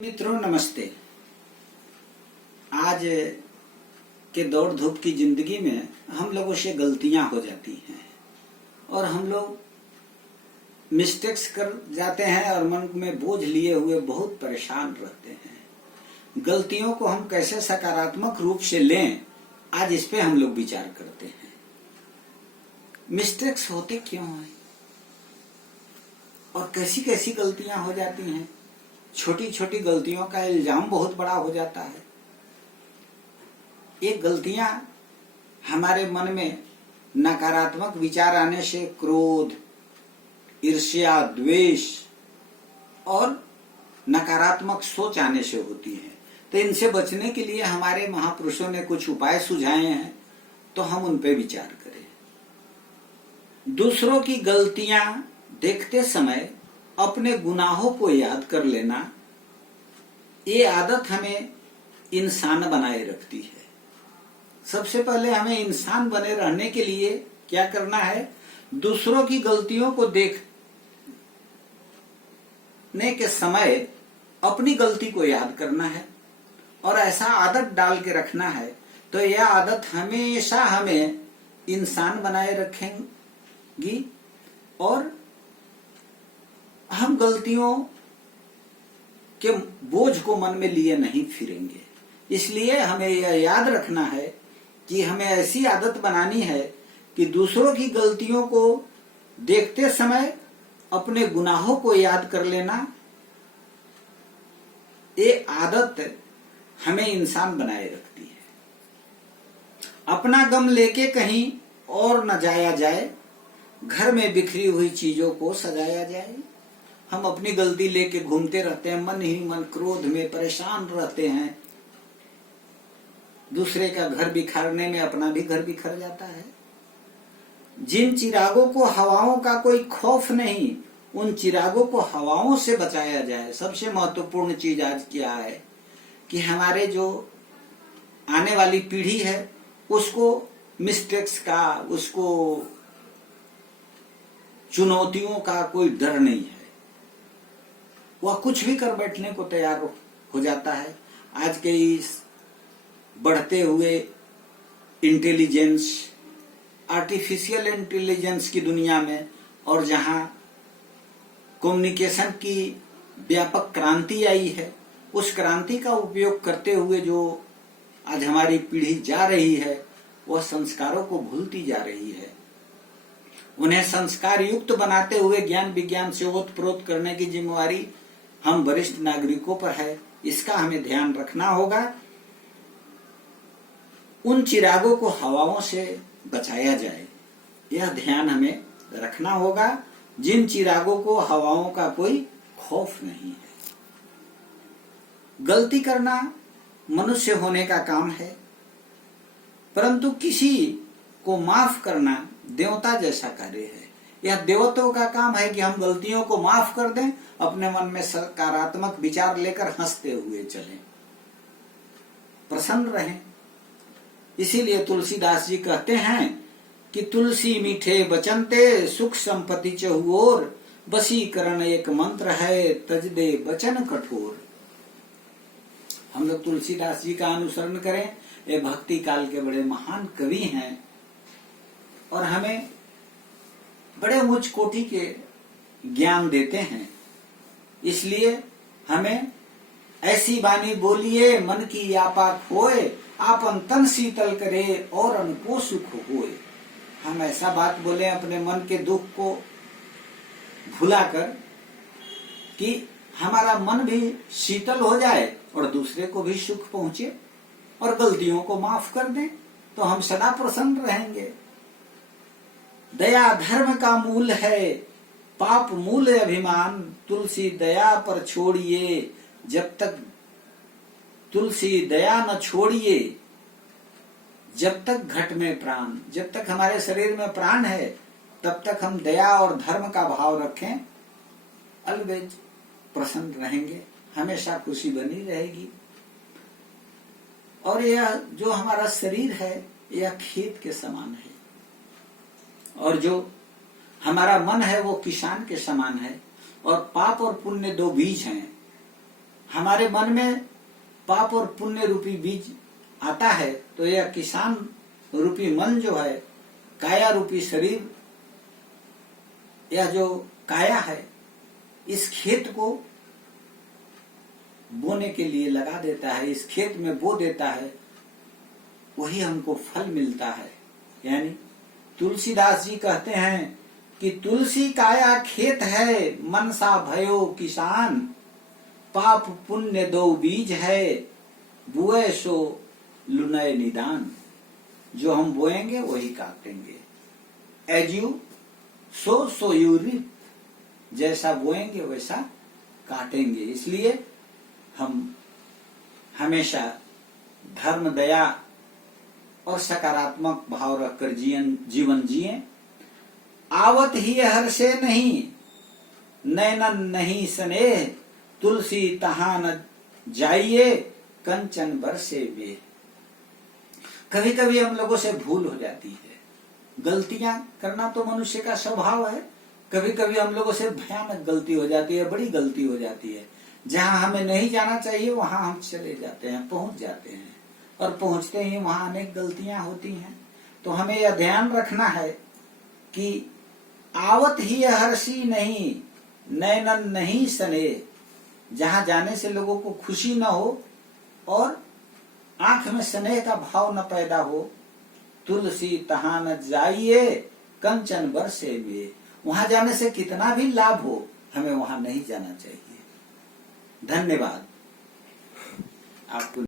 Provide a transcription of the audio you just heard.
मित्रों नमस्ते। आज के दौड़ धूप की जिंदगी में हम लोगों से गलतियां हो जाती हैं और हम लोग मिस्टेक्स कर जाते हैं और मन में बोझ लिए हुए बहुत परेशान रहते हैं। गलतियों को हम कैसे सकारात्मक रूप से लें, आज इस पे हम लोग विचार करते हैं। मिस्टेक्स होते क्यों हैं और कैसी कैसी गलतियां हो जाती हैं। छोटी छोटी गलतियों का इल्जाम बहुत बड़ा हो जाता है। ये गलतियां हमारे मन में नकारात्मक विचार आने से क्रोध, ईर्ष्या, द्वेष और नकारात्मक सोच आने से होती है। तो इनसे बचने के लिए हमारे महापुरुषों ने कुछ उपाय सुझाए हैं, तो हम उन पे विचार करें। दूसरों की गलतियां देखते समय अपने गुनाहों को याद कर लेना, ये आदत हमें इंसान बनाए रखती है। सबसे पहले हमें इंसान बने रहने के लिए क्या करना है, दूसरों की गलतियों को देखने के समय अपनी गलती को याद करना है और ऐसा आदत डाल के रखना है, तो यह आदत हमेशा हमें इंसान बनाए रखेगी और हम गलतियों के बोझ को मन में लिए नहीं फिरेंगे। इसलिए हमें यह याद रखना है कि हमें ऐसी आदत बनानी है कि दूसरों की गलतियों को देखते समय अपने गुनाहों को याद कर लेना। ये आदत हमें इंसान बनाए रखती है। अपना गम लेके कहीं और न जाया जाए, घर में बिखरी हुई चीजों को सजाया जाए। हम अपनी गलती लेके घूमते रहते हैं, मन ही मन क्रोध में परेशान रहते हैं। दूसरे का घर बिखारने में अपना भी घर बिखर जाता है। जिन चिरागों को हवाओं का कोई खौफ नहीं, उन चिरागों को हवाओं से बचाया जाए। सबसे महत्वपूर्ण चीज आज क्या है कि हमारे जो आने वाली पीढ़ी है उसको मिस्टेक्स का, उसको चुनौतियों का कोई डर नहीं है। वह कुछ भी कर बैठने को तैयार हो जाता है। आज के इस बढ़ते हुए इंटेलिजेंस, आर्टिफिशियल इंटेलिजेंस की दुनिया में, और जहां कम्युनिकेशन की व्यापक क्रांति आई है, उस क्रांति का उपयोग करते हुए जो आज हमारी पीढ़ी जा रही है, वह संस्कारों को भूलती जा रही है। उन्हें संस्कार युक्त बनाते हुए ज्ञान विज्ञान से ओतप्रोत करने की जिम्मेवारी हम वरिष्ठ नागरिकों पर है। इसका हमें ध्यान रखना होगा। उन चिरागों को हवाओं से बचाया जाए, यह ध्यान हमें रखना होगा, जिन चिरागों को हवाओं का कोई खौफ नहीं है। गलती करना मनुष्य होने का काम है, परंतु किसी को माफ करना देवता जैसा कार्य है। यह देवताओं का काम है कि हम गलतियों को माफ कर दें, अपने मन में सकारात्मक विचार लेकर हंसते हुए चलें, प्रसन्न रहें। इसीलिए तुलसीदास जी कहते हैं कि तुलसी मीठे बचनते, सुख संपत्ति चहुओर, बसीकरण एक मंत्र है, तज दे बचन कठोर। हम लोग तुलसीदास जी का अनुसरण करें। ये भक्ति काल के बड़े महान कवि हैं और हमें बड़े उच्च कोटि के ज्ञान देते हैं। इसलिए हमें ऐसी वाणी बोलिए, मन की आपा खोए, आपन तन शीतल करे और अनको सुख होए। हम ऐसा बात बोले अपने मन के दुख को भुलाकर कि हमारा मन भी शीतल हो जाए और दूसरे को भी सुख पहुंचे, और गलतियों को माफ कर दें, तो हम सदा प्रसन्न रहेंगे। दया धर्म का मूल है, पाप मूल अभिमान, तुलसी दया पर छोड़िए, जब तक तुलसी दया न छोड़िए, जब तक घट में प्राण। जब तक हमारे शरीर में प्राण है, तब तक हम दया और धर्म का भाव रखें, अलवेज प्रसन्न रहेंगे, हमेशा खुशी बनी रहेगी। और यह जो हमारा शरीर है, यह खेत के समान है, और जो हमारा मन है वो किसान के समान है। और पाप और पुण्य दो बीज हैं। हमारे मन में पाप और पुण्य रूपी बीज आता है तो यह किसान रूपी मन जो है, काया रूपी शरीर, यह जो काया है, इस खेत को बोने के लिए लगा देता है, इस खेत में बो देता है, वही हमको फल मिलता है। यानी तुलसीदास जी कहते हैं कि तुलसी काया खेत है, मनसा भयो किसान, पाप पुण्य दो बीज है, बुए सो लुनय निदान। जो हम बोएंगे वही काटेंगे। As you sow you reap, जैसा बोएंगे वैसा काटेंगे। इसलिए हम हमेशा धर्म, दया और सकारात्मक भाव रखकर जीवन जिए। आवत ही हर्षे नहीं, नैनन नहीं स्नेह, तुलसी तहां न जाइए, कंचन बरसे वे। कभी कभी हम लोगों से भूल हो जाती है, गलतियां करना तो मनुष्य का स्वभाव है। कभी कभी हम लोगों से भयानक गलती हो जाती है, बड़ी गलती हो जाती है। जहां हमें नहीं जाना चाहिए वहां हम चले जाते हैं, पहुंच जाते हैं, और पहुंचते ही वहां अनेक गलतियां होती हैं। तो हमें यह ध्यान रखना है कि आवत ही हर्षी नहीं, नैनन नहीं सने। जहां जाने से लोगों को खुशी न हो और आंख में स्नेह का भाव न पैदा हो, तुलसी तहां न जाइए, कंचन बरसे वे। वहां जाने से कितना भी लाभ हो, हमें वहां नहीं जाना चाहिए। धन्यवाद आपको।